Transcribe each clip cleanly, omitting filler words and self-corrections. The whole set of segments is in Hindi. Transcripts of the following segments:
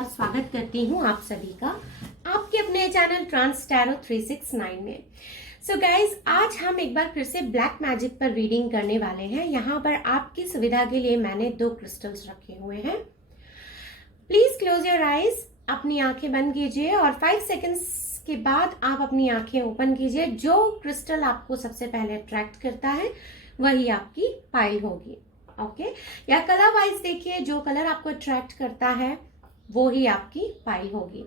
बार स्वागत करती हूँ आप सभी का आपके अपने चैनल ट्रांस टैरो 369 में। सो गाइज, आज हम एक बार फिर से ब्लैक मैजिक पर रीडिंग करने वाले हैं। यहाँ पर आपकी सुविधा के लिए मैंने 2 क्रिस्टल्स रखे हुए हैं। प्लीज क्लोज योर आईज, अपनी आंखें बंद कीजिए और 5 सेकेंड्स के बाद आप अपनी आंखें ओपन कीजिए। जो क्रिस्टल आपको सबसे पहले अट्रैक्ट करता है वही आपकी पाइल होगी। ओके या कलर वाइज देखिए, जो कलर आपको अट्रैक्ट करता है वो ही आपकी पाइल होगी।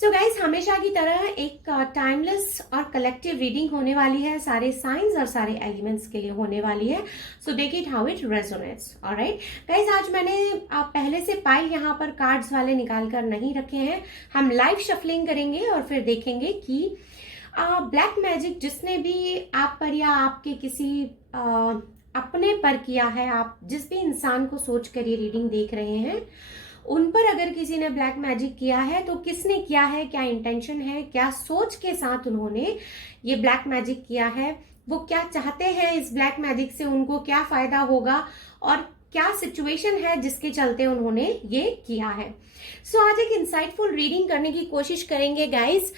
सो गाइज, हमेशा की तरह एक टाइमलेस और कलेक्टिव रीडिंग होने वाली है। सारे साइंस और सारे एलिमेंट्स के लिए होने वाली है। सो देख it how it resonates. Alright guys, आज मैंने पहले से पाइल यहाँ पर कार्ड्स वाले निकाल कर नहीं रखे हैं। हम लाइव शफलिंग करेंगे और फिर देखेंगे कि ब्लैक मैजिक जिसने भी आप पर या आपके किसी अपने पर किया है, आप जिस भी इंसान को सोच कर ये रीडिंग देख रहे हैं उन पर अगर किसी ने ब्लैक मैजिक किया है तो किसने किया है, क्या इंटेंशन है, क्या सोच के साथ उन्होंने ये ब्लैक मैजिक किया है, वो क्या चाहते हैं इस ब्लैक मैजिक से, उनको क्या फायदा होगा और क्या सिचुएशन है जिसके चलते उन्होंने ये किया है। सो आज एक इंसाइटफुल रीडिंग करने की कोशिश करेंगे guys.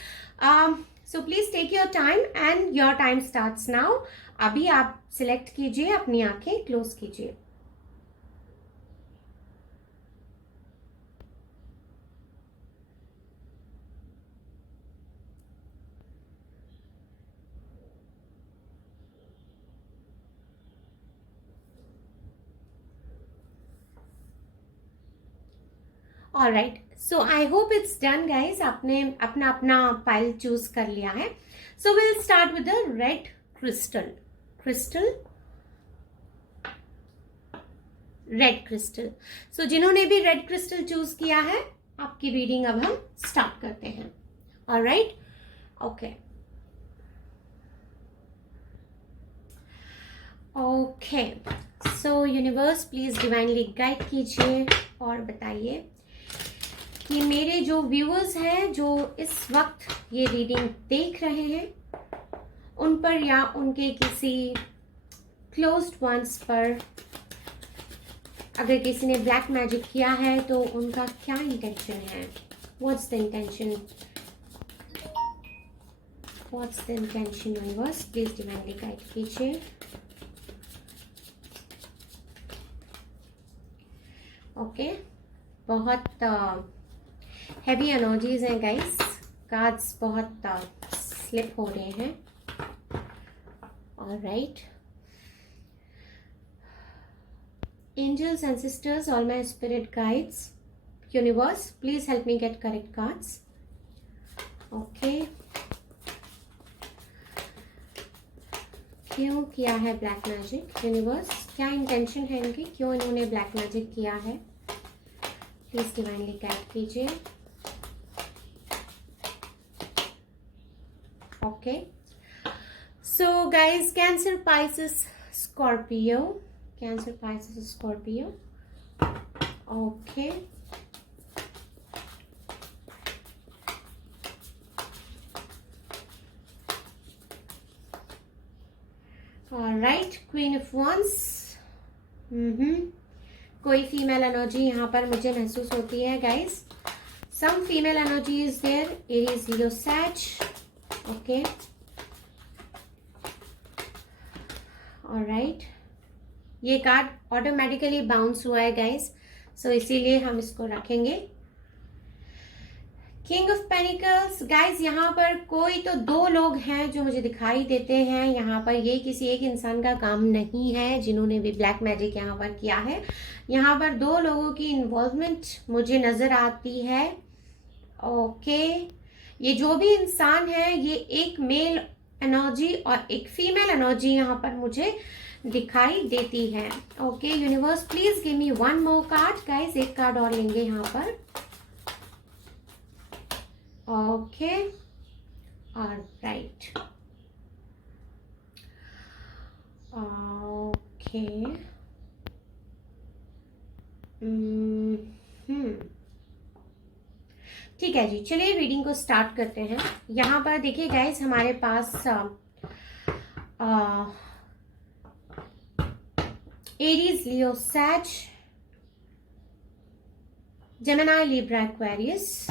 So please take your time and your time starts now. अभी आप सिलेक्ट कीजिए, अपनी आंखें क्लोज कीजिए। All right, so I hope it's done guys. आपने अपना अपना पाइल चूज कर लिया है। So will start with the red crystal. Red crystal. So जिन्होंने भी रेड क्रिस्टल चूज किया है, आपकी रीडिंग अब हम स्टार्ट करते हैं। All right, okay okay. So universe please divinely guide कीजिए और बताइए कि मेरे जो व्यूअर्स हैं जो इस वक्त ये रीडिंग देख रहे हैं उन पर या उनके किसी क्लोज्ड वंस पर अगर किसी ने ब्लैक मैजिक किया है तो उनका क्या इंटेंशन है। What's the intention, universe please divinely guide कीजिए। ओके, बहुत हैवी एनर्जीज हैं गाइस। कार्ड्स बहुत स्लिप हो रहे हैं। Alright, angels and sisters, all my spirit guides, universe please help me get correct cards. Okay, क्यों किया है ब्लैक मैजिक यूनिवर्स, क्या इंटेंशन है इनकी, क्यों इन्होंने ब्लैक मैजिक किया है, प्लीज डिवाइनली गाइड कीजिए। Okay, so guys, cancer, Pisces, Scorpio, Cancer, Pisces, Scorpio. Okay. All right, Queen of Wands. कोई फीमेल एनर्जी यहाँ पर मुझे महसूस होती है guys. Some female energy is there. Aries, Leo, Sag. Okay. All right. ये कार्ड ऑटोमेटिकली बाउंस हुआ है गाइस, सो इसीलिए हम इसको रखेंगे। किंग ऑफ पेनिकल्स गाइस, यहाँ पर कोई तो 2 लोग हैं जो मुझे दिखाई देते हैं। यहाँ पर ये किसी एक इंसान का काम नहीं है जिन्होंने भी ब्लैक मैजिक यहाँ पर किया है। यहाँ पर 2 लोगों की इन्वॉल्वमेंट मुझे नजर आती है। ओके, ये जो भी इंसान है ये एक मेल एनर्जी और एक फीमेल एनर्जी यहाँ पर मुझे दिखाई देती है। Okay universe please give me 1 more card guys, एक कार्ड और लेंगे यहाँ पर। ओके, ऑलराइट, ओके, ठीक है जी, चलिए रीडिंग को स्टार्ट करते हैं। यहाँ पर देखिए गाइस, हमारे पास Aries, Leo, Sag, Gemini, Libra, Aquarius,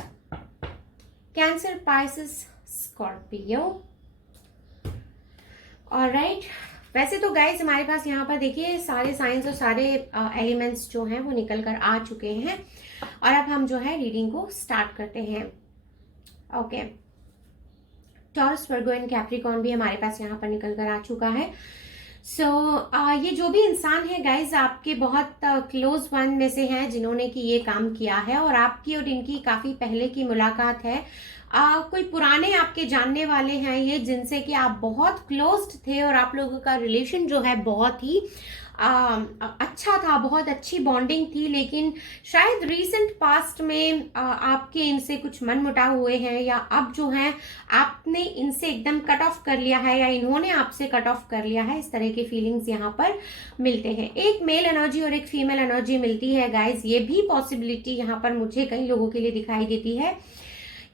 Cancer, Pisces, Scorpio. Alright, वैसे तो गाइस हमारे पास यहाँ पर देखिए सारे साइंस और सारे एलिमेंट्स जो हैं वो निकल कर आ चुके हैं और अब हम जो है रीडिंग को स्टार्ट करते हैं। Okay, taurus, Virgo and Capricorn भी हमारे पास यहाँ पर निकल कर आ चुका है। सो ये जो भी इंसान है गाइज आपके बहुत क्लोज वन में से हैं जिन्होंने कि ये काम किया है और आपकी और इनकी काफी पहले की मुलाकात है। कोई पुराने आपके जानने वाले हैं ये जिनसे कि आप बहुत क्लोज्ड थे और आप लोगों का रिलेशन जो है बहुत ही अच्छा था, बहुत अच्छी बॉन्डिंग थी, लेकिन शायद रीसेंट पास्ट में आपके इनसे कुछ मनमुटाव हुए हैं या अब जो है आपने इनसे एकदम कट ऑफ कर लिया है या इन्होंने आपसे कट ऑफ कर लिया है। इस तरह के फीलिंग्स यहाँ पर मिलते हैं। एक मेल एनर्जी और एक फीमेल एनर्जी मिलती है गाइज। ये भी पॉसिबिलिटी यहाँ पर मुझे कई लोगों के लिए दिखाई देती है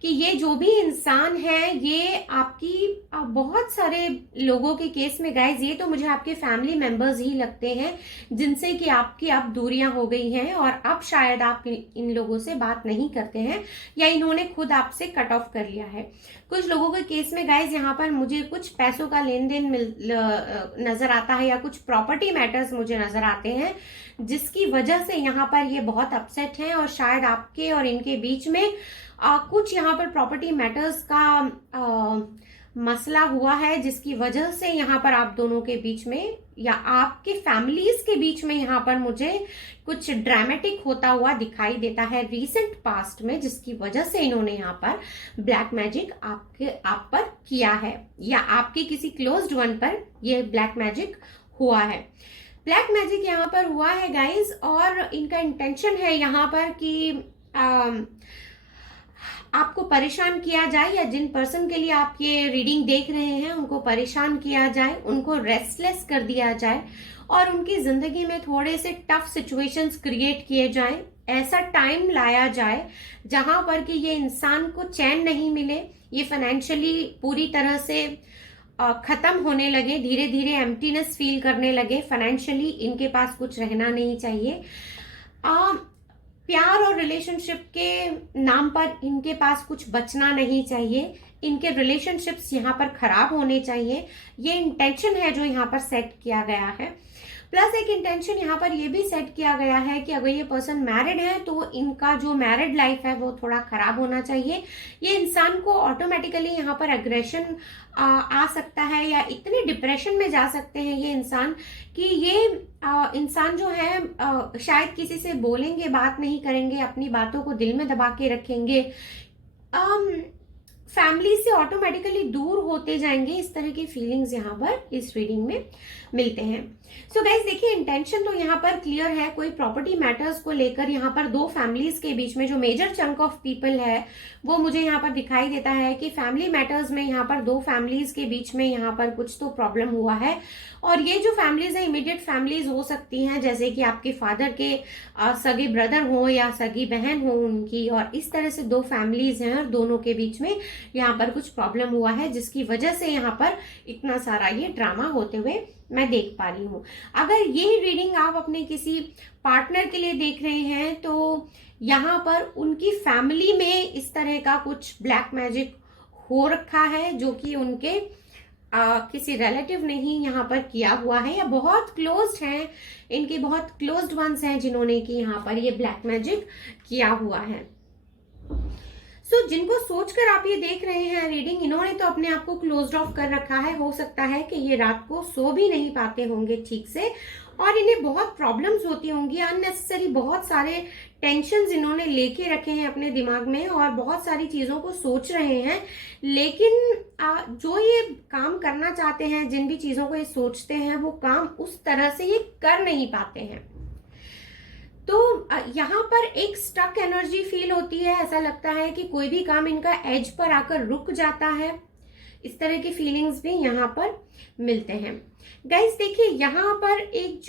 कि ये जो भी इंसान है ये आपकी बहुत सारे लोगों के केस में गाइज ये तो मुझे आपके फैमिली मेंबर्स ही लगते हैं जिनसे कि आपकी अब दूरियां हो गई हैं और अब शायद आप इन लोगों से बात नहीं करते हैं या इन्होंने खुद आपसे कट ऑफ कर लिया है। कुछ लोगों के केस में गाइज यहाँ पर मुझे कुछ पैसों का लेन देन नजर आता है या कुछ प्रॉपर्टी मैटर्स मुझे नजर आते हैं जिसकी वजह से यहाँ पर ये बहुत अपसेट हैं और शायद आपके और इनके बीच में कुछ यहाँ पर प्रॉपर्टी मैटर्स का मसला हुआ है जिसकी वजह से यहाँ पर आप दोनों के बीच में या आपके फैमिलीज के बीच में यहाँ पर मुझे कुछ ड्रामेटिक होता हुआ दिखाई देता है रीसेंट पास्ट में, जिसकी वजह से इन्होंने यहाँ पर ब्लैक मैजिक आप पर किया है या आपके किसी क्लोज्ड वन पर ये ब्लैक मैजिक हुआ है। ब्लैक मैजिक यहाँ पर हुआ है गाइज और इनका इंटेंशन है यहाँ पर कि आपको परेशान किया जाए या जिन पर्सन के लिए आप ये रीडिंग देख रहे हैं उनको परेशान किया जाए, उनको रेस्टलेस कर दिया जाए और उनकी जिंदगी में थोड़े से टफ सिचुएशंस क्रिएट किए जाएं। ऐसा टाइम लाया जाए जहां पर कि ये इंसान को चैन नहीं मिले, ये फाइनेंशियली पूरी तरह से खत्म होने लगे, धीरे धीरे एम्प्टीनेस फील करने लगे, फाइनेंशियली इनके पास कुछ रहना नहीं चाहिए। प्यार और रिलेशनशिप के नाम पर इनके पास कुछ बचना नहीं चाहिए, इनके रिलेशनशिप्स यहाँ पर खराब होने चाहिए। ये इंटेंशन है जो यहाँ पर सेट किया गया है। प्लस एक इंटेंशन यहाँ पर ये भी सेट किया गया है कि अगर ये पर्सन मैरिड है तो इनका जो मैरिड लाइफ है वो थोड़ा खराब होना चाहिए। ये इंसान को ऑटोमेटिकली यहाँ पर एग्रेशन आ सकता है या इतने डिप्रेशन में जा सकते हैं ये इंसान कि ये इंसान जो है शायद किसी से बोलेंगे, बात नहीं करेंगे, अपनी बातों को दिल में दबा के रखेंगे, फैमिली से ऑटोमेटिकली दूर होते जाएंगे। इस तरह की फीलिंग्स यहाँ पर इस रीडिंग में मिलते हैं। सो गाइज देखिए इंटेंशन तो यहाँ पर क्लियर है। कोई प्रॉपर्टी मैटर्स को लेकर यहाँ पर दो फैमिलीज के बीच में जो मेजर चंक ऑफ पीपल है वो मुझे यहाँ पर दिखाई देता है कि फैमिली मैटर्स में यहाँ पर दो फैमिलीज के बीच में यहाँ पर कुछ तो प्रॉब्लम हुआ है और ये जो फैमिलीज है इमीडिएट फैमिलीज हो सकती हैं, जैसे कि आपके फादर के सगे ब्रदर हो या सगी बहन हो उनकी, और इस तरह से दो फैमिलीज हैं और दोनों के बीच में यहाँ पर कुछ प्रॉब्लम हुआ है जिसकी वजह से यहाँ पर इतना सारा ये ड्रामा होते हुए मैं देख पा रही हूँ। अगर ये रीडिंग आप अपने किसी पार्टनर के लिए देख रहे हैं तो यहाँ पर उनकी फैमिली में इस तरह का कुछ ब्लैक मैजिक हो रखा है जो कि उनके किसी रिलेटिव ने ही यहाँ पर किया हुआ है या बहुत क्लोज्ड हैं, इनके बहुत क्लोज्ड वंस हैं जिन्होंने कि यहाँ पर ये ब्लैक मैजिक किया हुआ है। सो जिनको सोचकर आप ये देख रहे हैं रीडिंग, इन्होंने तो अपने आप को क्लोज्ड ऑफ कर रखा है। हो सकता है कि ये रात को सो भी नहीं पाते होंगे ठीक से और इन्हें बहुत प्रॉब्लम्स होती होंगी, अननेसेसरी बहुत सारे टेंशन्स इन्होंने लेके रखे हैं अपने दिमाग में और बहुत सारी चीजों को सोच रहे हैं, लेकिन जो ये काम करना चाहते हैं, जिन भी चीजों को ये सोचते हैं वो काम उस तरह से ये कर नहीं पाते हैं। तो यहाँ पर एक स्टक एनर्जी फील होती है। ऐसा लगता है कि कोई भी काम इनका एज पर आकर रुक जाता है। इस तरह की फीलिंग्स भी यहाँ पर मिलते हैं। गाइस देखिए यहाँ पर एक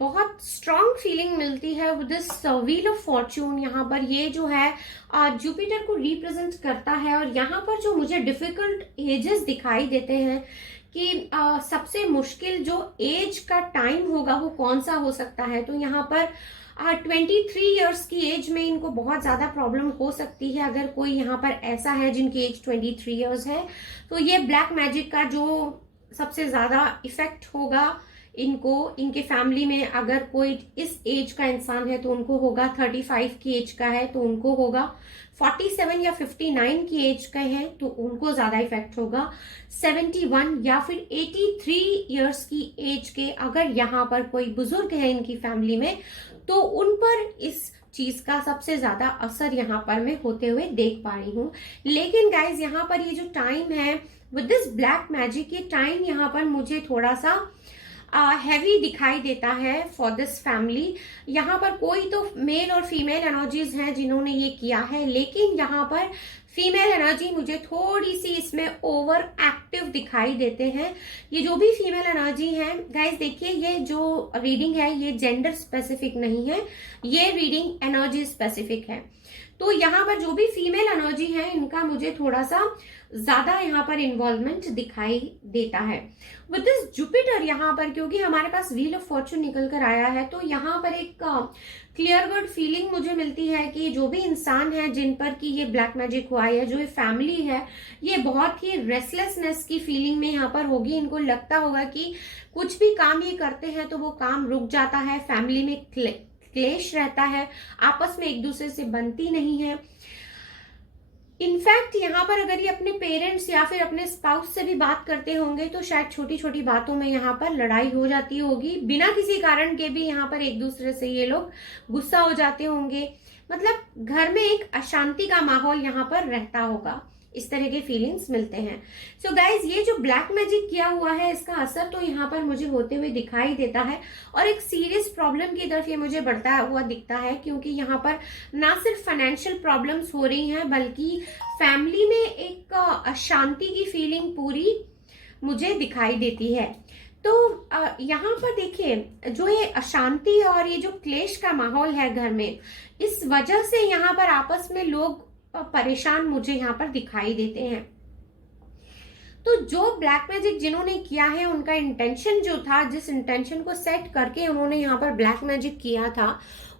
बहुत स्ट्रॉन्ग फीलिंग मिलती है with this wheel of Fortune. यहाँ पर ये जो है जुपिटर को रिप्रेजेंट करता है और यहाँ पर जो मुझे डिफिकल्ट एजेस दिखाई देते हैं कि सबसे मुश्किल जो एज का टाइम होगा वो कौन सा हो सकता है। तो यहाँ पर 23 ईयर्स की एज में इनको बहुत ज्यादा प्रॉब्लम हो सकती है। अगर कोई यहाँ पर ऐसा है जिनकी एज 23 ईयर्स है, तो ये ब्लैक मैजिक का जो सबसे ज्यादा इफेक्ट होगा इनको, इनके फैमिली में अगर कोई इस एज का इंसान है तो उनको होगा, 35 की एज का है तो उनको होगा, 47 या 59 की एज का है तो उनको ज्यादा इफेक्ट होगा, 71 या फिर 83 ईयर्स की एज के अगर यहाँ पर कोई बुजुर्ग है इनकी फैमिली में, तो उन पर इस चीज का सबसे ज्यादा असर यहाँ पर मैं होते हुए देख पा रही हूँ। लेकिन गाइज यहाँ पर ये जो टाइम है विद दिस ब्लैक मैजिक, ये टाइम यहाँ पर मुझे थोड़ा सा हैवी दिखाई देता है फॉर दिस फैमिली। यहाँ पर कोई तो मेल और फीमेल एनर्जीज हैं जिन्होंने ये किया है, लेकिन यहाँ पर फीमेल एनर्जी मुझे थोड़ी सी इसमें ओवर एक्टिव दिखाई देते हैं। ये जो भी फीमेल एनर्जी है गाइस, देखिए ये जो रीडिंग है ये जेंडर स्पेसिफिक नहीं है, ये रीडिंग एनर्जी स्पेसिफिक है। तो यहाँ पर जो भी फीमेल एनर्जी है इनका मुझे थोड़ा सा ज्यादा यहाँ पर इन्वॉल्वमेंट दिखाई देता है विद दिस जुपिटर। यहाँ पर क्योंकि हमारे पास व्हील ऑफ फॉर्चून निकल कर आया है, तो यहाँ पर एक क्लियर गुड फीलिंग मुझे मिलती है कि जो भी इंसान है जिन पर कि ये ब्लैक मैजिक हुआ है, जो ये फैमिली है, ये बहुत ही रेस्टलेसनेस की फीलिंग में यहाँ पर होगी। इनको लगता होगा कि कुछ भी काम ये करते हैं तो वो काम रुक जाता है, फैमिली में क्लेश रहता है, आपस में एक दूसरे से बनती नहीं है। इनफैक्ट यहाँ पर अगर ये अपने पेरेंट्स या फिर अपने स्पाउस से भी बात करते होंगे तो शायद छोटी छोटी बातों में यहाँ पर लड़ाई हो जाती होगी, बिना किसी कारण के भी यहाँ पर एक दूसरे से ये लोग गुस्सा हो जाते होंगे। मतलब घर में एक अशांति का माहौल यहाँ पर रहता होगा, इस तरह के फीलिंग्स मिलते हैं। सो गाइज, ये जो ब्लैक मैजिक किया हुआ है इसका असर तो यहाँ पर मुझे होते हुए दिखाई देता है और एक सीरियस प्रॉब्लम की तरफ ये मुझे बढ़ता हुआ दिखता है, क्योंकि यहाँ पर ना सिर्फ फाइनेंशियल प्रॉब्लम्स हो रही हैं बल्कि फैमिली में एक अशांति की फीलिंग पूरी मुझे दिखाई देती है। तो यहाँ पर देखिए जो ये अशांति और ये जो क्लेश का माहौल है घर में, इस वजह से यहाँ पर आपस में लोग परेशान मुझे यहाँ पर दिखाई देते हैं। तो जो ब्लैक मैजिक जिन्होंने किया है उनका इंटेंशन जो था, जिस इंटेंशन को सेट करके उन्होंने यहाँ पर ब्लैक मैजिक किया था,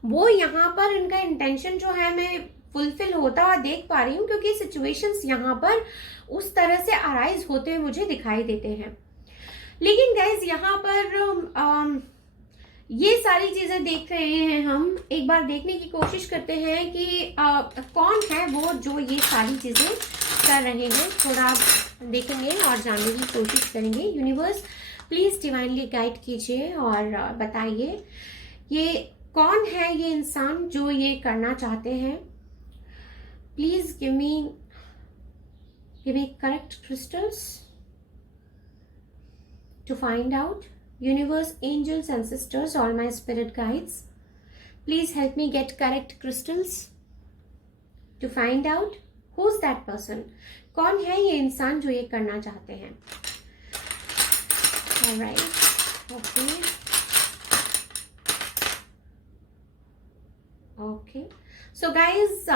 वो यहाँ पर इनका इंटेंशन जो है मैं फुलफिल होता हुआ देख पा रही हूँ, क्योंकि सिचुएशंस यहाँ पर उस तरह से अराइज होते हुए मुझे दिखाई देते हैं। लेकिन गाइज यहाँ पर ये सारी चीजें देख रहे हैं, हम एक बार देखने की कोशिश करते हैं कि कौन है वो जो ये सारी चीजें कर रहे हैं। थोड़ा देखेंगे और जानने की कोशिश करेंगे। यूनिवर्स प्लीज डिवाइनली गाइड कीजिए और बताइए ये कौन है ये इंसान जो ये करना चाहते हैं। Please give me correct crystals to find out. Universe, angels, ancestors, all my spirit guides, please help me get correct crystals to find out who's that person. कौन है ये इंसान जो ये करना चाहते हैं। Alright, okay, okay. So guys,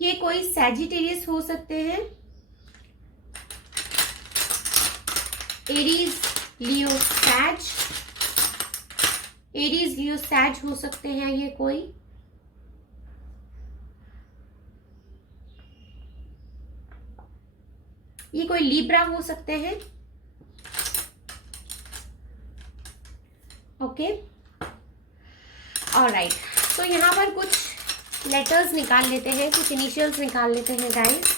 ये कोई सैजिटेरियस हो सकते हैं, एरीज, लियो, सैज, एरीज, लियो, सैज हो सकते हैं ये कोई। ये कोई लिब्रा हो सकते हैं। Okay, alright. तो यहाँ पर कुछ लेटर्स निकाल लेते हैं, कुछ इनिशियल्स निकाल लेते हैं guys.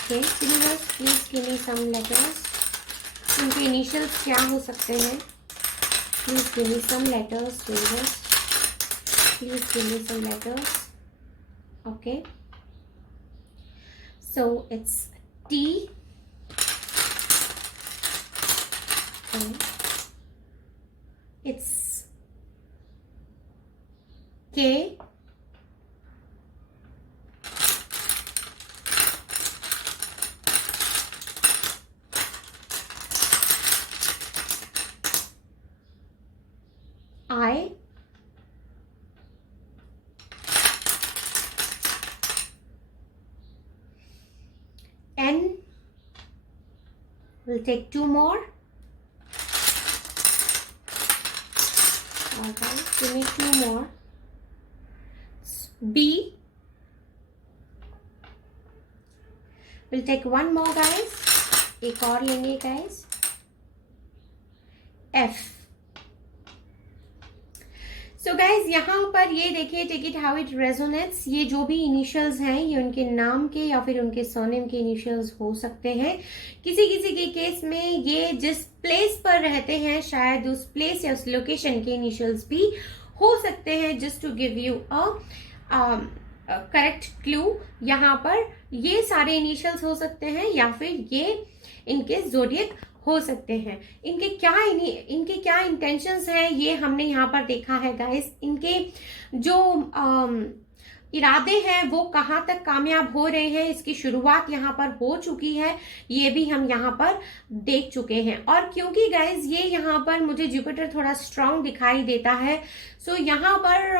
Okay, universe, please give me some letters. इनके initials क्या हो सकते हैं? Please give me some letters, universe. Please give me some letters. Okay. So it's T. It's K. I, We'll take 2 more. Okay, give me 2 more. B. We'll take 1 more guys. एक और लेंगे guys. F. So guys, यहाँ पर ये देखिए, take it how it resonates, ये जो भी इनिशियल्स हैं ये उनके नाम के या फिर उनके सरनेम के इनिशियल्स हो सकते हैं। किसी किसी के केस में ये जिस प्लेस पर रहते हैं शायद उस प्लेस या उस लोकेशन के इनिशियल्स भी हो सकते हैं। Just to give you a correct clue, यहाँ पर ये सारे इनिशियल्स हो सकते हैं या फिर ये इनके ज़ोडिएक हो सकते हैं। इनके क्या इंटेंशंस हैं ये हमने यहाँ पर देखा है गाइस। इनके जो इरादे हैं वो कहाँ तक कामयाब हो रहे हैं, इसकी शुरुआत यहाँ पर हो चुकी है, ये भी हम यहाँ पर देख चुके हैं। और क्योंकि गाइस ये यहाँ पर मुझे जुपिटर थोड़ा स्ट्रांग दिखाई देता है, सो यहाँ पर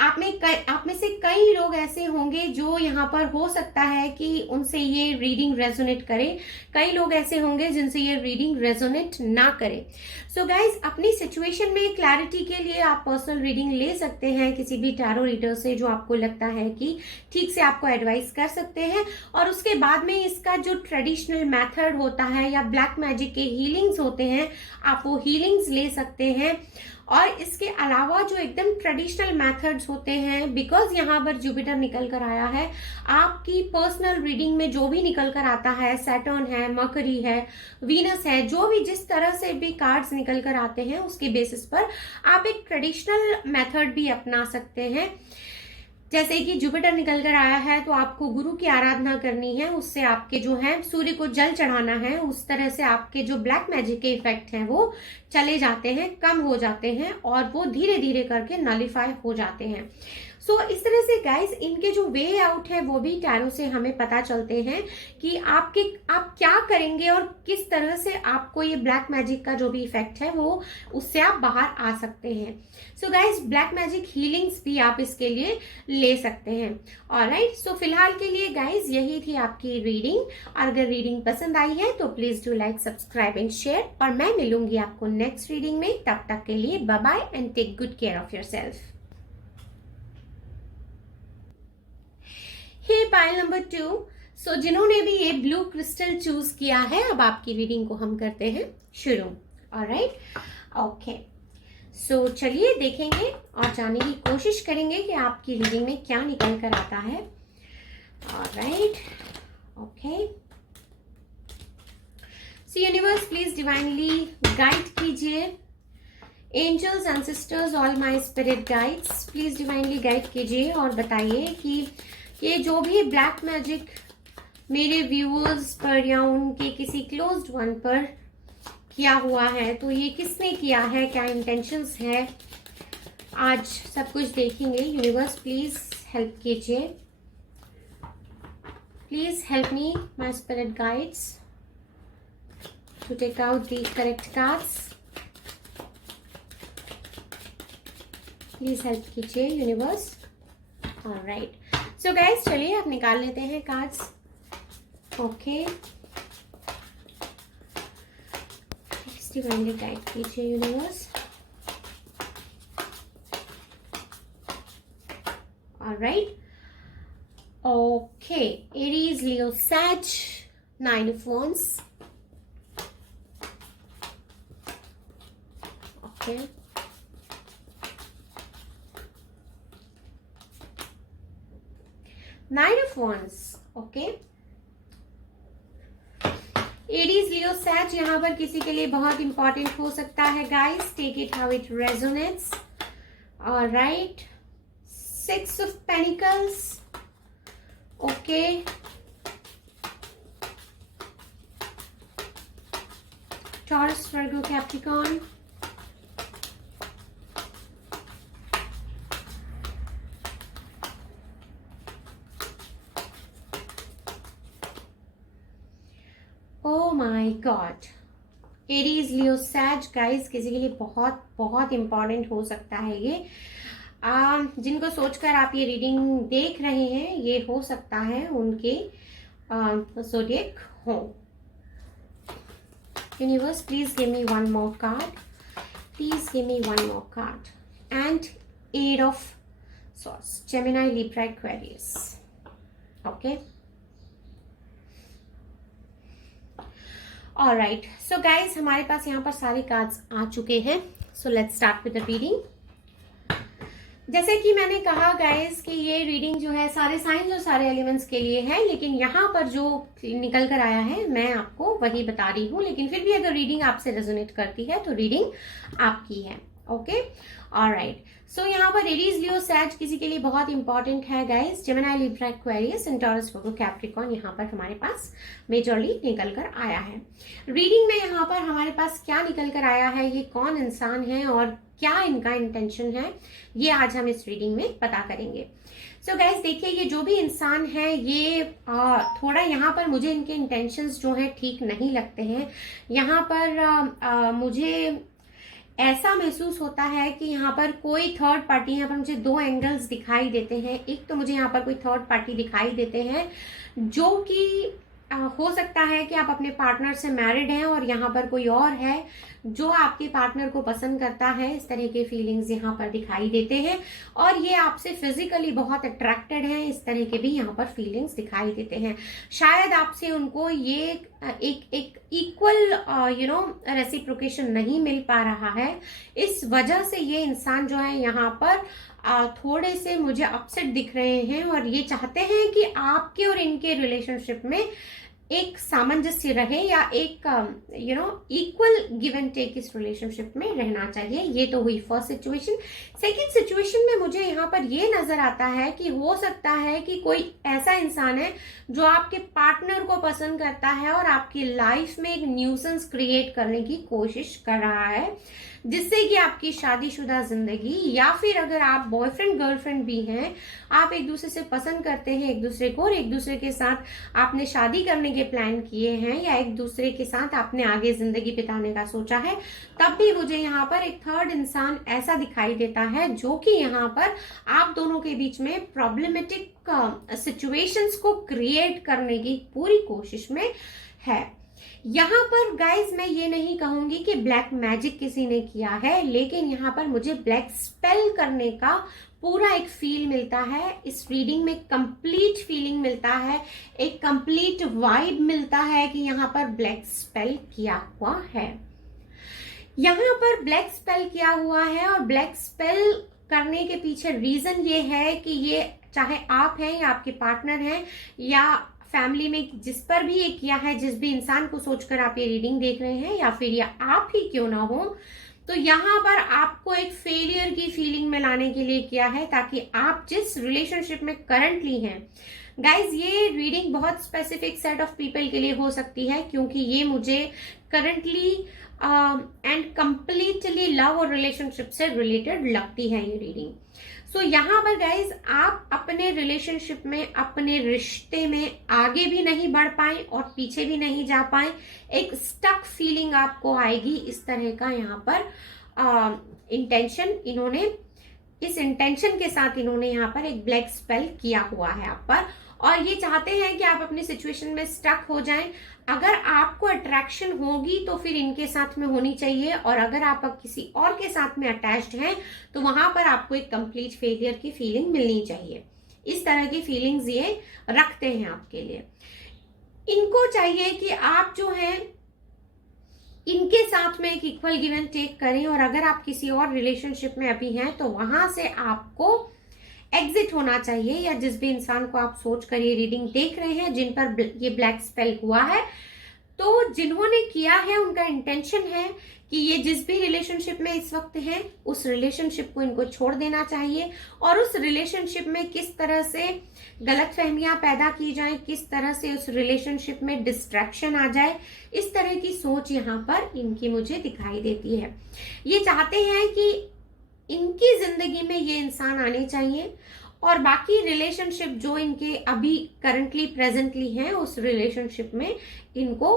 आप में से कई लोग ऐसे होंगे जो यहाँ पर हो सकता है कि उनसे ये रीडिंग रेजोनेट करे, कई लोग ऐसे होंगे जिनसे ये रीडिंग रेजोनेट ना करे। सो गाइज, अपनी सिचुएशन में क्लैरिटी के लिए आप पर्सनल रीडिंग ले सकते हैं किसी भी टैरो रीडर से जो आपको लगता है कि ठीक से आपको एडवाइस कर सकते हैं। और उसके बाद में इसका जो ट्रेडिशनल मेथड होता है या ब्लैक मैजिक के हीलिंग्स होते हैं, आप वो हीलिंग्स ले सकते हैं। और इसके अलावा जो एकदम ट्रेडिशनल मेथड्स होते हैं, बिकॉज यहाँ पर जुपिटर निकल कर आया है, आपकी पर्सनल रीडिंग में जो भी निकल कर आता है, सैटर्न है, मर्करी है, वीनस है, जो भी जिस तरह से भी कार्ड्स निकल कर आते हैं उसके बेसिस पर आप एक ट्रेडिशनल मेथड भी अपना सकते हैं। जैसे कि जुपिटर निकल कर आया है तो आपको गुरु की आराधना करनी है, उससे आपके जो है सूर्य को जल चढ़ाना है, उस तरह से आपके जो ब्लैक मैजिक के इफेक्ट हैं वो चले जाते हैं, कम हो जाते हैं और वो धीरे धीरे करके नलिफाई हो जाते हैं। सो इस तरह से गाइस इनके जो वे आउट है वो भी टैरो से हमें पता चलते हैं कि आप क्या करेंगे और किस तरह से आपको ये ब्लैक मैजिक का जो भी इफेक्ट है वो उससे आप बाहर आ सकते हैं। So guys, black magic healings भी आप इसके लिए ले सकते हैं। ऑलराइट, सो फिलहाल के लिए गाइस यही थी आपकी रीडिंग। और अगर रीडिंग पसंद आई है तो please do like, subscribe and share. और मैं मिलूंगी आपको नेक्स्ट रीडिंग में। तब तक के लिए bye bye and take good care of yourself. Hey pile number 2, so जिन्होंने भी ये ब्लू क्रिस्टल चूज किया है, अब आपकी रीडिंग को हम करते हैं शुरू। ऑलराइट, ओके, सो चलिए देखेंगे और जानने की कोशिश करेंगे कि आपकी रीडिंग में क्या निकल कर आता है। Alright, okay, so universe please divinely guide कीजिए। Angels, ancestors, all my spirit guides please divinely guide कीजिए और बताइए कि ये जो भी ब्लैक मैजिक मेरे व्यूअर्स पर या उनके किसी क्लोज्ड वन पर किया हुआ है तो ये किसने किया है, क्या इंटेंशंस है, आज सब कुछ देखेंगे। यूनिवर्स प्लीज हेल्प कीजिए, please help me my spirit guides to take out the correct cards. Please help कीजिए यूनिवर्स। ऑलराइट, सो गाइस चलिए अब निकाल लेते हैं कार्ड्स। ओके, डिवाइनली गाइड कीजिए universe. Alright, okay, Aries, Leo, Sag, 9 of Wands। Okay, Nine of Wands, okay. Aries, Leo, Sag यहाँ पर किसी के लिए बहुत इंपॉर्टेंट हो सकता है guys. Take it how it resonates. Alright, 6 of Pentacles, okay. Taurus, Virgo, Capricorn, oh my god, Aries, Leo, Sag guys किसी के लिए बहुत बहुत इंपॉर्टेंट हो सकता है ये। जिनको सोचकर आप ये रीडिंग देख रहे हैं ये हो सकता है उनके ज़ोडिएक हो। Universe, please give me one more card. Please give me one more card. And Eight of Swords. Gemini, Libra, Aquarius. Okay. Alright. So guys, हमारे पास यहाँ पर सारे कार्ड्स आ चुके हैं. So let's start with the reading. जैसे कि मैंने कहा गाइस कि ये रीडिंग जो है सारे साइंस और सारे एलिमेंट्स के लिए है, लेकिन यहाँ पर जो निकल कर आया है मैं आपको वही बता रही हूँ. लेकिन फिर भी अगर रीडिंग आपसे रेजोनेट करती है तो रीडिंग आपकी है. Okay, alright. सो यहाँ पर एरीज, लियो, सैज किसी के लिए बहुत इंपॉर्टेंट है guys. Gemini, Libra, Aquarius and taurus, Virgo, Capricorn यहाँ पर हमारे पास मेजरली निकल कर आया है. रीडिंग में यहाँ पर हमारे पास क्या निकल कर आया है, ये कौन इंसान है और क्या इनका इंटेंशन है, ये आज हम इस रीडिंग में पता करेंगे. सो गाइस देखिए, ये जो भी इंसान है ये थोड़ा यहाँ पर मुझे इनके इंटेंशंस जो हैं ठीक नहीं लगते हैं. यहाँ पर मुझे ऐसा महसूस होता है कि यहाँ पर कोई थर्ड पार्टी, यहाँ पर मुझे दो एंगल्स दिखाई देते हैं. एक तो मुझे यहाँ पर कोई थर्ड पार्टी दिखाई देते हैं जो कि हो सकता है कि आप अपने पार्टनर से मैरिड हैं और यहाँ पर कोई और है जो आपके पार्टनर को पसंद करता है. इस तरह के फीलिंग्स यहाँ पर दिखाई देते हैं और ये आपसे फिजिकली बहुत अट्रैक्टेड हैं. इस तरह के भी यहाँ पर फीलिंग्स दिखाई देते हैं. शायद आपसे उनको ये एक इक्वल रेसिप्रोकेशन नहीं मिल पा रहा है. इस वजह से ये इंसान जो है यहाँ पर थोड़े से मुझे अपसेट दिख रहे हैं और ये चाहते हैं कि आपके और इनके रिलेशनशिप में एक सामंजस्य रहे या एक इक्वल गिव एंड टेक इस रिलेशनशिप में रहना चाहिए. ये तो हुई फर्स्ट सिचुएशन. सेकंड सिचुएशन में मुझे यहाँ पर ये नजर आता है कि हो सकता है कि कोई ऐसा इंसान है जो आपके पार्टनर को पसंद करता है और आपकी लाइफ में एक न्यूसेंस क्रिएट करने की कोशिश कर रहा है, जिससे कि आपकी शादीशुदा जिंदगी या फिर अगर आप बॉयफ्रेंड गर्लफ्रेंड भी हैं, आप एक दूसरे से पसंद करते हैं एक दूसरे को और एक दूसरे के साथ आपने शादी करने के प्लान किए हैं या एक दूसरे के साथ आपने आगे जिंदगी बिताने का सोचा है, तब भी मुझे यहाँ पर एक थर्ड इंसान ऐसा दिखाई देता है जो कि यहाँ पर आप दोनों के बीच में प्रॉब्लमेटिक सिचुएशंस को क्रिएट करने की पूरी कोशिश में है. यहाँ पर गाइज मैं ये नहीं कहूंगी कि ब्लैक मैजिक किसी ने किया है, लेकिन यहाँ पर मुझे ब्लैक स्पेल करने का पूरा एक फील मिलता है. इस रीडिंग में कंप्लीट फीलिंग मिलता है, एक कंप्लीट वाइब मिलता है कि यहाँ पर ब्लैक स्पेल किया हुआ है. यहाँ पर ब्लैक स्पेल किया हुआ है और ब्लैक स्पेल करने के पीछे रीजन ये है कि ये चाहे आप हैं या आपके पार्टनर हैं या फैमिली में जिस पर भी ये किया है, जिस भी इंसान को सोचकर आप ये रीडिंग देख रहे हैं या फिर या आप ही क्यों ना हो, तो यहाँ पर आपको एक फेलियर की फीलिंग में लाने के लिए किया है ताकि आप जिस रिलेशनशिप में करंटली हैं. गाइज ये रीडिंग बहुत स्पेसिफिक सेट ऑफ पीपल के लिए हो सकती है क्योंकि ये मुझे करंटली एंड कंप्लीटली लव और रिलेशनशिप से रिलेटेड लगती है ये रीडिंग. सो यहाँ पर गाइज आप अपने रिलेशनशिप में, अपने रिश्ते में आगे भी नहीं बढ़ पाए और पीछे भी नहीं जा पाए. एक स्टक फीलिंग आपको आएगी. इस तरह का यहाँ पर इंटेंशन इन्होंने, इस इंटेंशन के साथ इन्होंने यहाँ पर एक ब्लैक स्पेल किया हुआ है आप पर और ये चाहते हैं कि आप अपनी सिचुएशन में स्टक हो जाएं. अगर आपको अट्रैक्शन होगी तो फिर इनके साथ में होनी चाहिए और अगर आप किसी और के साथ में अटैच्ड हैं तो वहां पर आपको एक कंप्लीट फेलियर की फीलिंग मिलनी चाहिए. इस तरह की फीलिंग्स ये रखते हैं आपके लिए. इनको चाहिए कि आप जो हैं इनके साथ में एक इक्वल गिव एंड टेक करें और अगर आप किसी और रिलेशनशिप में अभी हैं तो वहां से आपको एग्जिट होना चाहिए या जिस भी इंसान को आप सोच कर ये रीडिंग देख रहे हैं जिन पर ये ब्लैक स्पेल हुआ है, तो जिन्होंने किया है उनका इंटेंशन है कि ये जिस भी रिलेशनशिप में इस वक्त हैं उस रिलेशनशिप को इनको छोड़ देना चाहिए और उस रिलेशनशिप में किस तरह से गलतफहमियां पैदा की जाए, किस तरह से उस रिलेशनशिप में डिस्ट्रैक्शन आ जाए, इस तरह की सोच यहाँ पर इनकी मुझे दिखाई देती है. ये चाहते हैं कि इनकी जिंदगी में ये इंसान आने चाहिए और बाकी रिलेशनशिप जो इनके अभी करंटली प्रेजेंटली हैं उस रिलेशनशिप में इनको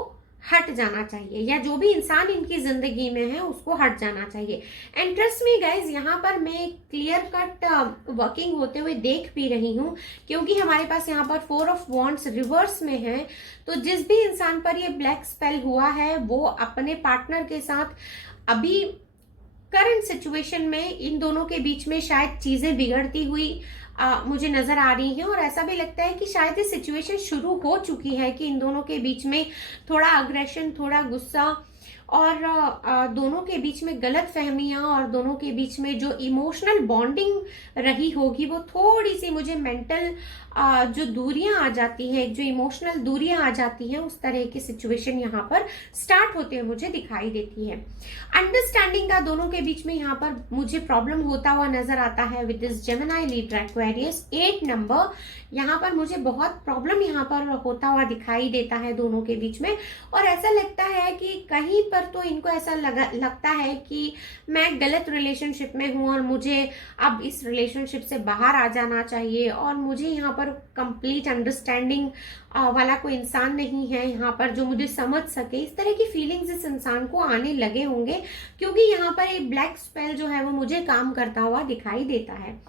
हट जाना चाहिए, या जो भी इंसान इनकी जिंदगी में है उसको हट जाना चाहिए। एंड ट्रस्ट मी गाइज, यहाँ पर मैं क्लियर कट वर्किंग होते हुए देख भी रही हूँ, क्योंकि हमारे पास यहाँ पर 4 ऑफ वॉन्ड्स रिवर्स में है। तो जिस भी इंसान पर ये ब्लैक स्पेल हुआ है वो अपने पार्टनर के साथ अभी करंट सिचुएशन में इन दोनों के बीच में शायद चीजें बिगड़ती हुई मुझे नजर आ रही है। और ऐसा भी लगता है कि शायद ये सिचुएशन शुरू हो चुकी है कि इन दोनों के बीच में थोड़ा अग्रेशन, थोड़ा गुस्सा, और दोनों के बीच में गलत फहमियां, और दोनों के बीच में जो इमोशनल बॉन्डिंग रही होगी वो थोड़ी सी मुझे मेंटल जो दूरियां आ जाती हैं, जो इमोशनल दूरियां आ जाती हैं, उस तरह की सिचुएशन यहाँ पर स्टार्ट होते हुए मुझे दिखाई देती है। अंडरस्टैंडिंग का दोनों के बीच में यहाँ पर मुझे प्रॉब्लम होता हुआ नजर आता है with this Gemini, Libra, Aquarius 8 number. यहाँ पर मुझे बहुत प्रॉब्लम यहाँ पर होता हुआ दिखाई देता है दोनों के बीच में। और ऐसा लगता है कि कहीं पर तो इनको ऐसा लगता है कि मैं गलत रिलेशनशिप में हूं और मुझे अब इस रिलेशनशिप से बाहर आ जाना चाहिए, और मुझे यहाँ पर कंप्लीट अंडरस्टैंडिंग वाला कोई इंसान नहीं है यहाँ पर जो मुझे समझ सके। इस तरह की फीलिंग्स इस इंसान को आने लगे होंगे, क्योंकि यहाँ पर एक ब्लैक स्पेल जो है वो मुझे काम करता हुआ दिखाई देता है।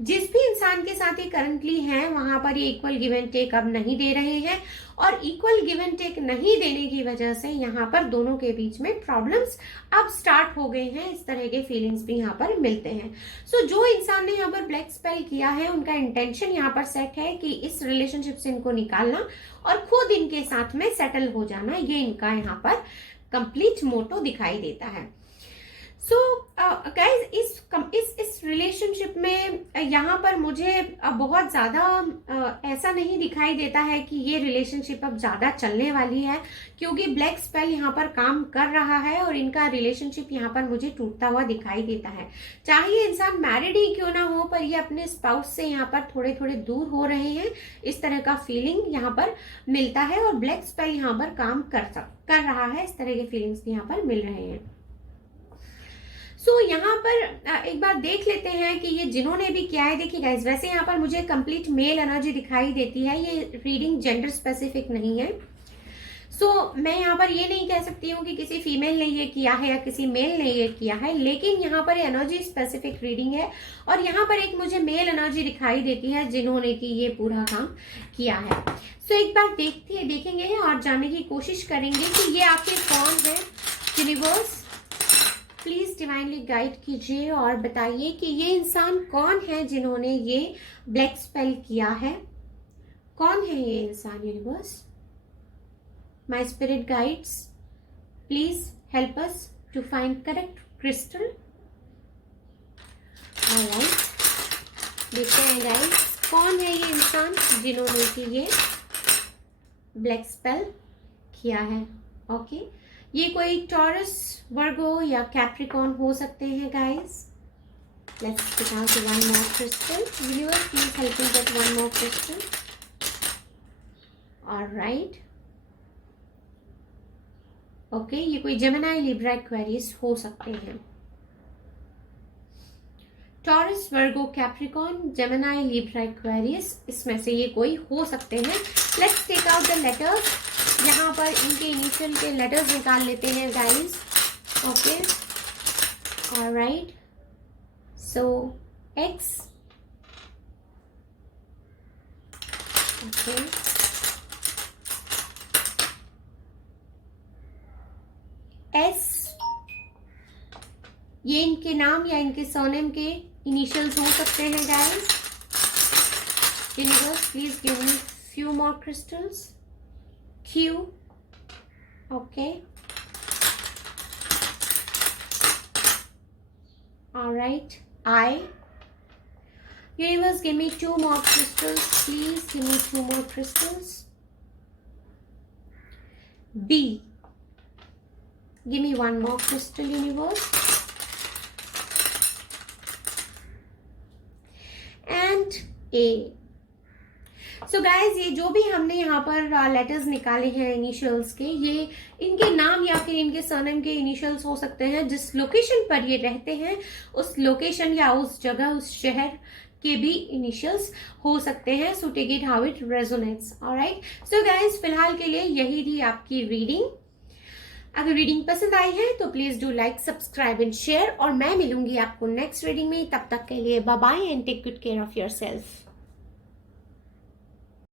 जिस भी इंसान के साथ ये करंटली है वहां पर ये इक्वल गिव एंड टेक अब नहीं दे रहे हैं, और इक्वल गिव एंड टेक नहीं देने की वजह से यहाँ पर दोनों के बीच में प्रॉब्लम्स अब स्टार्ट हो गए हैं। इस तरह के फीलिंग्स भी यहाँ पर मिलते हैं। सो जो इंसान ने यहाँ पर ब्लैक स्पेल किया है उनका इंटेंशन यहाँ पर सेट है कि इस रिलेशनशिप से इनको निकालना और खुद इनके साथ में सेटल हो जाना, ये इनका यहाँ पर कंप्लीट मोटो दिखाई देता है। सो गाइज इस रिलेशनशिप में यहाँ पर मुझे बहुत ज़्यादा ऐसा नहीं दिखाई देता है कि ये रिलेशनशिप अब ज़्यादा चलने वाली है, क्योंकि ब्लैक स्पेल यहाँ पर काम कर रहा है और इनका रिलेशनशिप यहाँ पर मुझे टूटता हुआ दिखाई देता है। चाहे ये इंसान मैरिड ही क्यों ना हो, पर ये अपने स्पाउस से यहाँ पर थोड़े थोड़े दूर हो रहे हैं, इस तरह का फीलिंग यहाँ पर मिलता है। और ब्लैक स्पेल यहाँ पर काम कर रहा है, इस तरह के फीलिंग्स यहाँ पर मिल रहे हैं। सो यहाँ पर एक बार देख लेते हैं कि ये जिन्होंने भी किया है। देखिए गाइस, वैसे यहाँ पर मुझे कंप्लीट मेल एनर्जी दिखाई देती है, ये रीडिंग जेंडर स्पेसिफिक नहीं है। सो मैं यहाँ पर ये नहीं कह सकती हूँ कि किसी फीमेल ने ये किया है या किसी मेल ने ये किया है, लेकिन यहाँ पर एनर्जी स्पेसिफिक रीडिंग है। और यहाँ पर एक मुझे मेल एनर्जी दिखाई देती है जिन्होंने कि ये पूरा काम किया है। सो एक बार देखेंगे और जानने की कोशिश करेंगे कि ये आखिर कौन है। यूनिवर्स प्लीज डिवाइनली गाइड कीजिए और बताइए कि ये इंसान कौन है जिन्होंने ये ब्लैक स्पेल किया है। कौन है ये इंसान universe? My spirit guides, please help us to find correct crystal. Alright, देखते हैं गाइस कौन है ये इंसान जिन्होंने कि ये ब्लैक स्पेल किया है। ओके, ये कोई टॉरस, वर्गो या कैप्रिकॉर्न हो सकते हैं guys. Let's take out one more crystal. Universe please help me get one more crystal. Alright, okay, ये कोई जेमिनी, लिब्रा, एक्वेरियस हो सकते हैं। Taurus, Virgo, Capricorn, Gemini, Libra, Aquarius, इसमें से ये कोई हो सकते हैं। Let's take out the letters. यहाँ पर इनके इनिशियल के लेटर्स निकाल लेते हैं guys. Okay, alright, so X, okay, S, ये इनके नाम या इनके सरनेम के इनिशियल्स हो सकते हैं guys. Universe please give me few more crystals. Q, okay, all right, I. Universe, give me 2 more crystals, please. Give me 2 more crystals. B, give me 1 more crystal, universe. And A. So guys, ये जो भी हमने यहाँ पर लेटर्स निकाले हैं इनिशियल्स के, ये इनके नाम या फिर इनके सरनेम के इनिशियल्स हो सकते हैं। जिस लोकेशन पर ये रहते हैं उस लोकेशन या उस जगह, उस शहर के भी इनिशियल्स हो सकते हैं। So take it how it resonates. Alright, so guys, फिलहाल के लिए यही थी आपकी रीडिंग। अगर रीडिंग पसंद आई है तो please do like, subscribe and share, और मैं मिलूंगी आपको नेक्स्ट रीडिंग में। तब तक के लिए bye bye and take good care of your self.